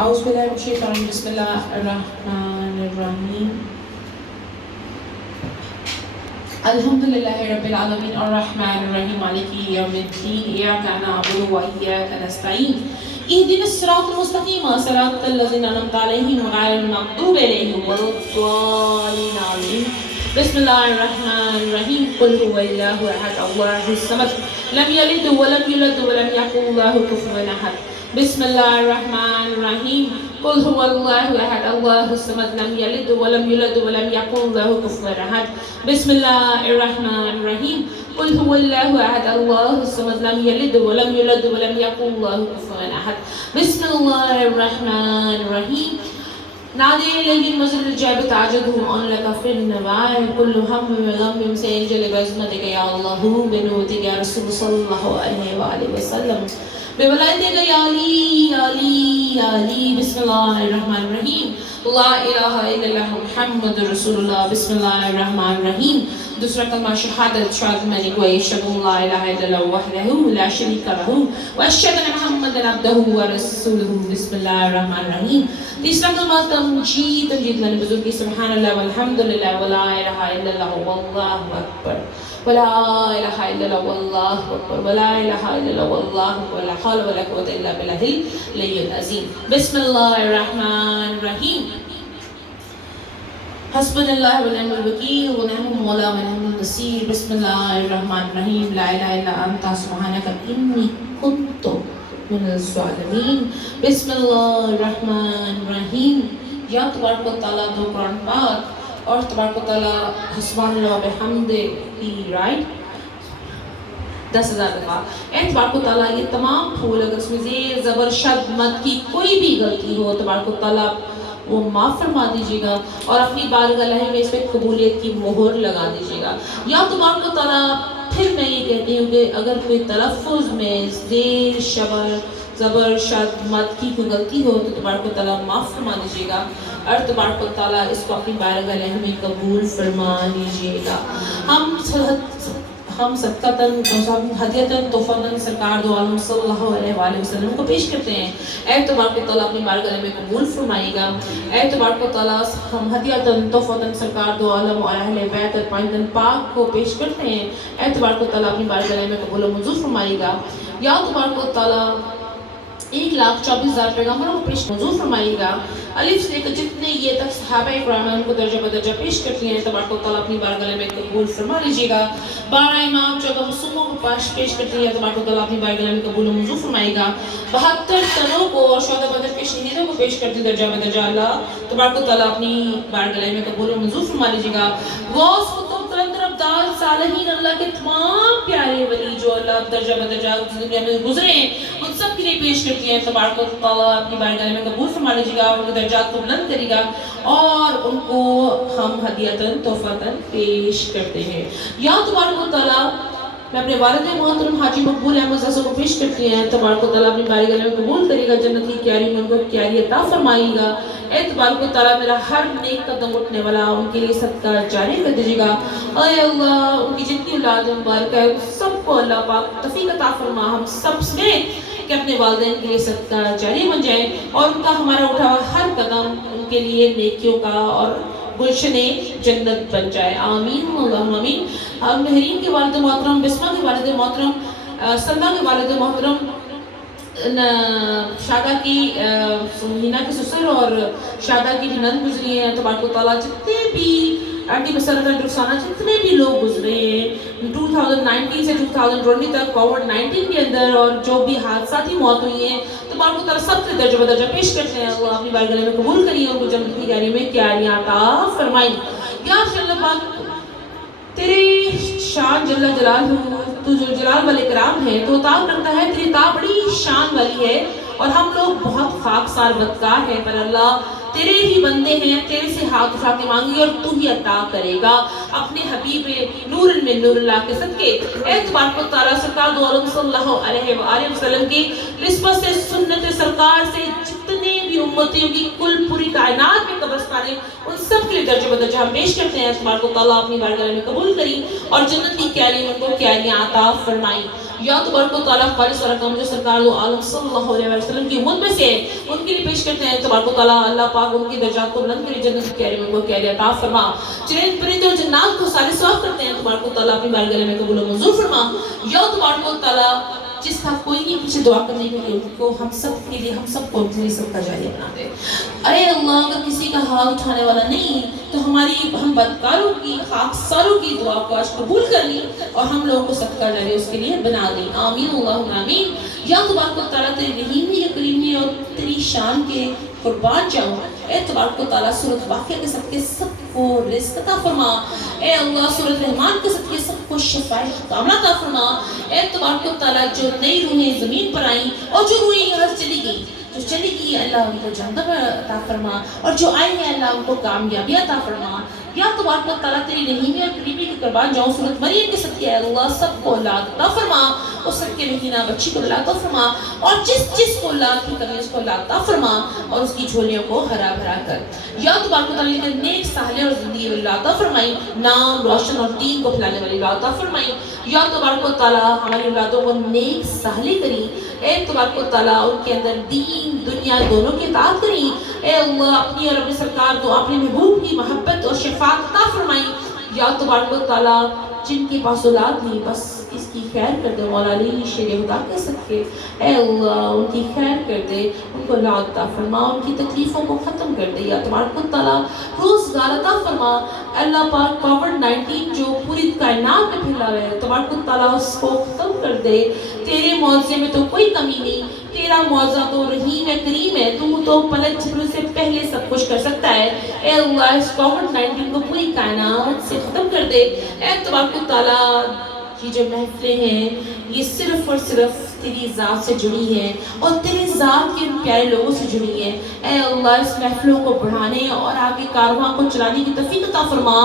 أعوذ بالله من الشيطان الرجيم بسم الله الرحمن الرحيم الحمد لله رب العالمين الرحمن الرحيم مالك يوم الدين إياك نعبد وإياك نستعين اهدنا الصراط المستقيم صراط الذين أنعمت عليهم غير المغضوب عليهم ولا الضالين آمين بسم الله الرحمن الرحيم قل هو الله أحد الله الصمد لم يلد ولم يولد ولم يكن له كفوا أحد بسم الله الرحمن الرحيم قل هو الله أحد الله الصمد لم يلد ولم يولد ولم يكن له كفوا أحد بسم الله الرحمن الرحيم قل هو الله أحد الله الصمد لم يلد ولم يولد ولم يكن له كفوا أحد بسم الله الرحمن الرحيم نادي إليه المزل الجاب تعجده أن لك في النوائب كل هم وغم سينجل بعظمتك يا الله بنوتك يا رسول صلى الله عليه وآله وسلم بولادك يا علي يا علي يا علي بسم الله الرحمن الرحيم لا إله إلا الله محمد رسول الله بسم الله الرحمن الرحيم دوسرا کلمہ شہادت شہادت میں نے کوئی اشہد ان لا الہ الا اللہ وحدہ لا شریک لہ واشہد ان محمدا عبدہ ورسولہ بسم اللہ الرحمن الرحیم تیسرا کلمہ تمجید میں نے بزرگ کی سبحان اللہ والحمدللہ ولا الہ الا اللہ واللہ اکبر ولا الہ الا اللہ واللہ اکبر ولا الہ الا اللہ واللہ اکبر ولا حول ولا قوة الا باللہ العلی العظیم بسم اللہ الرحمن الرحیم حسبنا اللہ ونعم الوکیل ونعم المولا ونعم النصیر بسم اللہ الرحمن الرحیم لا الہ الا انت سبحانک انی کنت من الظالمین بسم اللہ الرحمن الرحیم یا تبارک و تعالیٰ دو قرآن پاک اور تبارک و تعالیٰ سبحان اللہ بحمد کی رائٹ 10,000 دفعہ اے تبارک و تعالیٰ یہ تمام پھول اگر اس میں زیر زبر شد مد کی کوئی بھی غلطی ہو تبارک و تعالیٰ وہ معاف فرما دیجیے گا اور اپنی بارگاہ میں اس پہ قبولیت کی مہر لگا دیجیے گا یا تبارک و تعالیٰ پھر میں یہ کہتی ہوں کہ اگر کوئی تلفظ میں زیر شبر زبر شد مد کی کوئی غلطی ہو تو تبارک و تعالیٰ معاف فرما دیجیے گا اور تبارک و تعالیٰ اس کو اپنی بارگاہ میں قبول فرما لیجیے گا ہم صدقتاً ہدیتاً تحفتاً سرکار دو عالم صلی اللہ علیہ وآلہ وسلم کو پیش کرتے ہیں اے تبارک و تعالیٰ اپنی بارگاہ میں قبول فرمائے گا اے تبارک و تعالیٰ ہم ہدیتاً تحفتاً سرکار دو عالم اور اہل بیت اطمئناً پاک کو پیش کرتے ہیں اے تبارک و تعالیٰ اپنی بارگاہ میں قبول و منظور فرمائے گا یا تبارک و تعالیٰ 1,24,000 پیغمبروں کو پیش منظور فرمائے گا الف سے لے کر جتنے یہ تک صحابہ اکرام ان کو درجہ بدرجہ پیش کرتی ہیں تبارک و تعالیٰ اپنی بارگاہ میں قبول فرما لیجیے گا 12 امام 14 معصوموں کو پیش کرتی ہے تبارک و تعالیٰ اپنی بارگاہ میں قبول و منظور فرمائے گا 72 تنوں کو اور شہداء بدر کے شہیدوں کو پیش کرتی درجہ بدرجہ اللہ تبارک و تعالیٰ اپنی بارگاہ میں قبول و منظور فرما لیجیے گا غوث قطب قلندر ابدال صالحین اللہ کے تمام پیارے ولی جو اللہ درجہ بدرجہ دنیا میں گزرے ہیں ان سب کے لیے پیش کرتی ہیں تبارک و تعالیٰ اپنی بارگاہ میں قبول فرما لیجیے گا ان کے درجات کو بلند کرے گا اور ان کو ہم ہدیتاً تحفتاً پیش کرتے ہیں یا تبارک و تعالیٰ میں اپنے والد محترم حاجی مقبول احمد زاسو کو پیش کرتی ہیں تبارک و تعالیٰ اپنی بارگاہ میں قبول کرے گا جنت کی کیاری میں ان کو کیاری عطا فرمائے گا اے تبارک و تعالیٰ میرا ہر نیک قدم اٹھنے والا ان کے لیے صدقہ جاری کر دیجیے گا اے اللہ ان کی جتنی اولاد مبارک ہے سب کو اللہ پاک توفیق عطا فرما ہم سب سمیت کہ اپنے والدین کے لیے صدقہ جاری بن جائے اور ان کا ہمارا اٹھا ہوا ہر قدم ان کے لیے نیکیوں کا اور گلشن جنت بن جائے آمین اللہم آمین مہرین کے والد محترم بسمہ کے والد محترم سلمہ کے والد محترم شادہ کی ہینا کے سسر اور شادہ کی نند گزری ہیں تبارک و تعالیٰ جتنے بھی آنٹی مسرت رخسانہ جتنے بھی لوگ گزرے ہیں 2019 سے 2020 تک کووڈ-19 کے اندر اور جو بھی حادثاتی موت ہوئی ہیں تبارک و تعالیٰ سب سے درجہ بدرجہ پیش کرتے ہیں اللہ اپنی بارگاہ میں قبول کریے ان کو جنت کی کیاری میں کیاریاں عطا فرمائیں یا اللہ پاک تیرے شان جل جلال تو جو جلال والے کرام ہے تو عطا کرتا ہے تیری عطا بڑی شان والی ہے اور ہم لوگ بہت خاکسار بدکار ہیں پر اللہ تیرے ہی بندے ہیں تیرے سے ہاتھ اٹھا کے مانگی اور تو ہی عطا کرے گا اپنے حبیب نور میں نور اللہ کے صدقے اے تبارک و تعالیٰ سرکار دو عالم صلی اللہ علیہ وآلہ وسلم کی نسبت سے سنت سرکار سے جتنے بھی امت उम्मतियों की कुल पूरी कायनात में कब्रिस्तान है, उन सब के लिए दर्जा बदर्जा हम पेश करते हैं। तबारक व तआला अपनी बारगाह में कबूल करी और जन्नत की क्यारियों को क्यारियां अता फरमाई। या तबारक व तआला खालिस और अकम जो सरकार दो आलम सल्लल्लाहु अलैहि वसल्लम की उम्मत में से उनके लिए पेश करते हैं। तबारक व तआला अल्लाह पाक उनके दर्जात को बुलंद करे, जन्नत की क्यारियों को क्यारियां अता फरमा। चलें परिंदे और जन्नात को सारे सवाब करते हैं। तबारक व तआला अपनी बारगाह में कबूल और मंजूर फरमा। या तबारक व तआला जिसका कोई नहीं पीछे दुआ करने के लिए, उनको हम सब के लिए, हम सबको सबका जारिया बना दे। अरे अल्लाह, अगर किसी का हाथ उठाने वाला नहीं तो हमारी हम बदकारों की, खाकसारों की दुआ को आज कबूल कर ली और हम लोगों को सबका जारिया उसके लिए बना दी। आमीन अल्लाहुम्मा आमीन। या तबारक व तआला तेरी रहीमी या करीमी और तेरी शान के कुर्बान जाऊं। ए तबारक व तआला सूरत वाक़िया के सदके सबको रिज़्क़ अता फरमा। ए अल्लाह, सूरत रहमान के सदके सबको शफ़ाए कामना अता फरमा। ए तबारक व तआला जो नई रूहें ज़मीन पर आई और जो रूहें यहाँ से चली गई, जो चली गई अल्लाह उनको जन्नत अता फरमा, और जो आई है अल्लाह उनको कामयाबी अता फरमा। या तबारक व तआला तेरी रहीमी और करीमी के कुर्बान जाऊं। सूरत मरियम के सदके अल्लाह सबको औलाद अता फरमा और सबके रहीना बच्ची को औलाद अता फरमा, और जिस को औलाद की कमी उसको औलाद अता फरमा और उसकी झोलियों को हरा भरा कर। या तबारक व तआला के नेक साले और जिंदगी में औलाद अता फरमाई, नाम रोशन और दीन को फैलाने वाली औलाद अता फरमाई। या तबारक व तआला हमारी औलादों को नेक साले करी। ए तबारक व तआला उनके अंदर दीन दुनिया दोनों की इताअत करी। ए अल्लाह, अपनी और अपने सरकार को अपने महबूब की मोहब्बत और शफाअत अता फरमाई। या तबारक व तआला जिनके पास औलाद नहीं, बस इसकी खैर कर दे मौला अली शेर खुदा कह सकते। ए अल्लाह, उनकी खैर कर दे, उनको औलाद अता फरमा, उनकी तकलीफ़ों को ख़त्म कर दे। या तबारक व तआला रोज़गार अता फरमा। अल्लाह पाक कोविड-19 जो पूरी कायनात में फैला हुआ है, तबारक व तआला उसको ख़त्म कर दे। तेरे मुआवजे में तो कोई कमी नहीं, तेरा मुआवजा तो रहीम है, करीम है, तू तो पलक झपकने से पहले सब कुछ कर सकता है। ए अल्लाह, इस कोविड-19 को पूरी कायनात से ख़त्म कर दे। ए तबारक व तआला ये जो महफिलें हैं ये सिर्फ और सिर्फ तेरी ज़ात से जुड़ी हैं और तेरी ज़ात के प्यारे लोगों से जुड़ी हैं। ए अल्लाह, इस महफिलों को बढ़ाने और आगे कारवां को चलाने की तौफीक अता फरमा।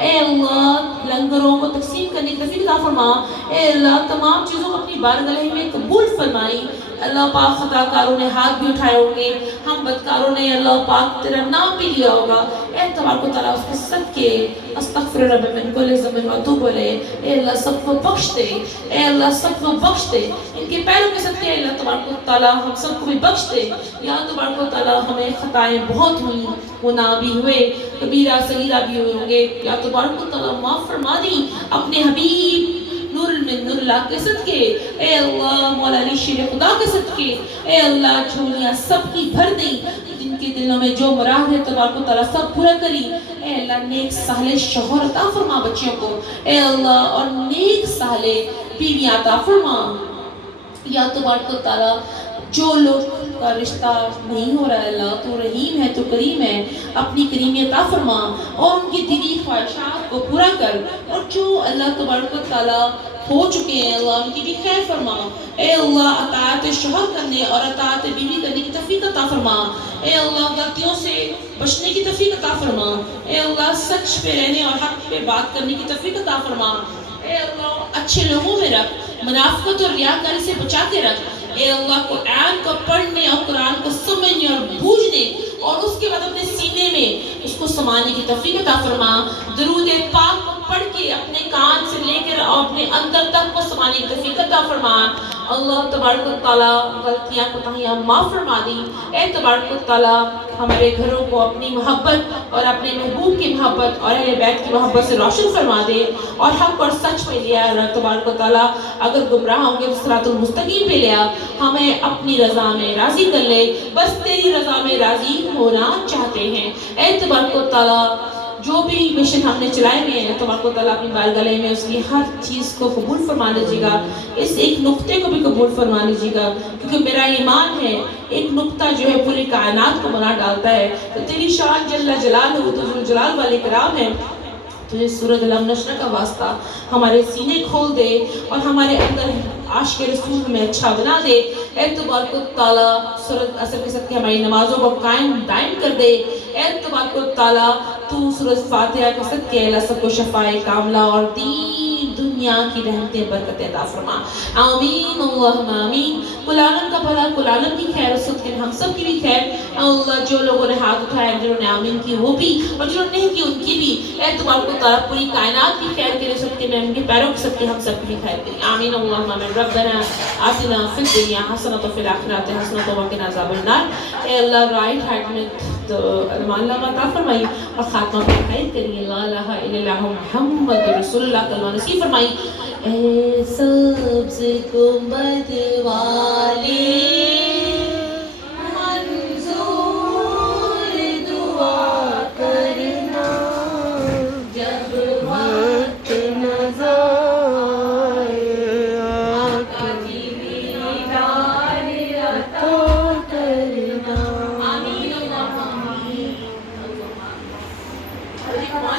ए अल्लाह, लंगरों को तकसीम करने की तौफीक अता फरमा। ए अल्लाह, तमाम चीज़ों को अपनी बारगाह में कबूल फरमाई। अल्लाह पाक, खताकारों ने हाथ भी उठाए होंगे, हम बदकारों ने अल्लाह पाक तेरा नाम भी लिया होगा। ए तबारक व तआला उसके सबके अस्तगफिर रब्बी मिन कुल्लि ज़ंबिन व अतूबु इलैह। ए अल्लाह, सबको बख्श दे। ए अल्लाह, सबको बख्श दे। इनके पैरों के सदके अल्लाह तबारक व तआला हम सबको भी बख्श दे। या तबारक व तआला, हमें खताएं बहुत हुई, गुनाह भी हुए, कबीरा सगीरा भी हुए होंगे। या तबारक व तआला माफ़ फरमा दी अपने हबीब नूरुल्लाह के सदके। ए अल्लाह, मौला अली शेर खुदा के सदके। ए अल्लाह, झोलियां सबकी भर दी, जिनके दिलों में जो मुराद है तबारक व तआला सब पूरा करी। ए अल्लाह, नेक साले शौहर अता फरमा बच्चियों को। ए अल्लाह, और नेक साले बीवियां अता फरमा। या तबारक व तआला, जो लोग का रिश्ता नहीं हो रहा है, अल्लाह तो रहीम है, तो करीम है, अपनी करीमियत अता फरमा और उनकी दिली ख्वाहिशात को पूरा कर। और जो अल्लाह तबारक व तआला हो चुके हैं, अल्लाह उनकी भी खैर फरमा। ए अल्लाह, अताअत शौहर करने और अताअत बीवी करने की तौफीक अता फरमा। ए अल्लाह, गलतियों से बचने की तौफीक अता फरमा। ए अल्लाह, सच पे रहने और हक पे बात करने की तौफीक अता फरमा। ए अल्लाह, अच्छे लोगों में रख, मुनाफिकत और रियाकारी से बचा के रख। ए अल्लाह, कुरान को पढ़ने और कुरान को समझने और बूझने और उसके बाद अपने सीने में उसको समाने की तौफीक अता फरमा। दरूद पाक को पढ़ के अपने कान से लेकर और अपने अंदर तक को समाने की तौफीक अता फरमा। अल्लाह तबारक व तआला, गलतियां कोताहियां माफ़ फरमा दी। ए तबारक व तआला, हमारे घरों को अपनी मोहब्बत और अपने महबूब की मोहब्बत और अहले बैत की मोहब्बत से रोशन फरमा दे और हक और सच पे लिया। अल्लाह तबारक व तआला, अगर गुमराह होंगे तो सिरातुल मुस्तकीम पे लिया, हमें अपनी रज़ा में राज़ी कर ले, बस तेरी रज़ा में राज़ी होना चाहते हैं। ए तबारक व तआला, जो भी मिशन हमने चलाए हुए हैं, तबारक व तआला अपनी बारगाह में उसकी हर चीज़ को कबूल फरमा लीजिएगा। इस एक नुक्ते को भी कबूल फरमा लीजिएगा, क्योंकि मेरा ईमान है एक नुक्ता जो है पूरी कायनात को बना डालता है। तो तेरी शान जल्ला जलालहू, तो जो जलाल वाले कराम है, तुझे सूरत अलम नशर का वास्ता हमारे सीने खोल दे और हमारे अंदर आशिक़ रसूल में अच्छा बना दे। ए तबारक व तआला, सूरत असर के सदके हमारी नमाजों को कायम दायम कर दे। ए तबारक व तआला, तू सूरत फातिहा के सदके अल्लाह सबको शफ़ाए कामला और दीन دنیا کی رحمتیں برکتیں عطا فرما. آمین اللہم آمین. کل عالم کا بھلا، کل عالم کی خیر، اس وقت ہم سب کی بھی خیر. اللہ جو لوگوں نے ہاتھ اٹھائے، جنہوں نے آمین کی وہ بھی، اور جنہوں نے نہیں کی ان کی بھی، اے تمام کو تعالیٰ پوری کائنات کی خیر کرے، سب کے میں ان کے پیروں کے سب کے ہم سب کی بھی خیر کرے. آمین اللہم آمین. ربنا آتنا فی الدنیا حسنۃ وفی الآخرۃ حسنۃ وقنا عذاب النار. اے اللہ رائٹ ہارٹ میں ایمان عطا فرمائی اور خاتمہ پر خیر کریے. لا الہ الا اللہ محمد رسول اللہ کلمہ نصیب فرمائی. اے سبز گنبد والے